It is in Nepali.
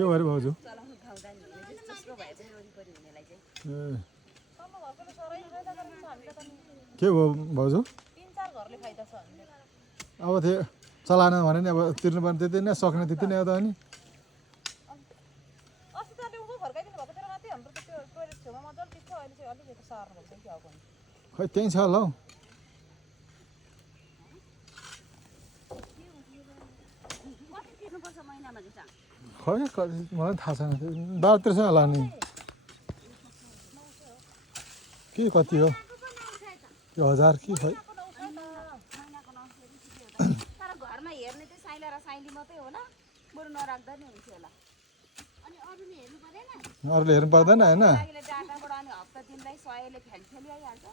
के भयो भाउजू चलाउनु पाउँदा नि जस्तो भए पनि वरिपरि हुनेलाई चाहिँ के भयो भाउजू 3-4 घरले फाइदा छ हामीले अब त्यो चलाएन भने नि अब तिर्नुपर्ने त्यति नै सक्ने त्यति नै हो त अनि अस्ति त उँभो फर्काइदिनु भएको थियो माथि हाम्रो त त्यो टोइलेट छेउमा मजाले टिप्छ अहिले चाहिँ अलिकति सार्नु भएको छ कि अब खै त्यहीँ छ होला हौ कति तिर्नुपर्छ महिनामा चाहिँ खै मलाई थाहा छैन 12-13 होला नि के कति हो त्यो 1000 कि खै तर घरमा हेर्ने चाहिँ साइला र साइली मात्रै होला बरु नराख्दा नि हुन्थ्यो होला अनि अरूले हेर्नु पर्दैन अरूले हेर्नु पर्दैन होइन डाटाबाट अनि हप्ता दिनलाई 100ले फ्यालिहाल्छ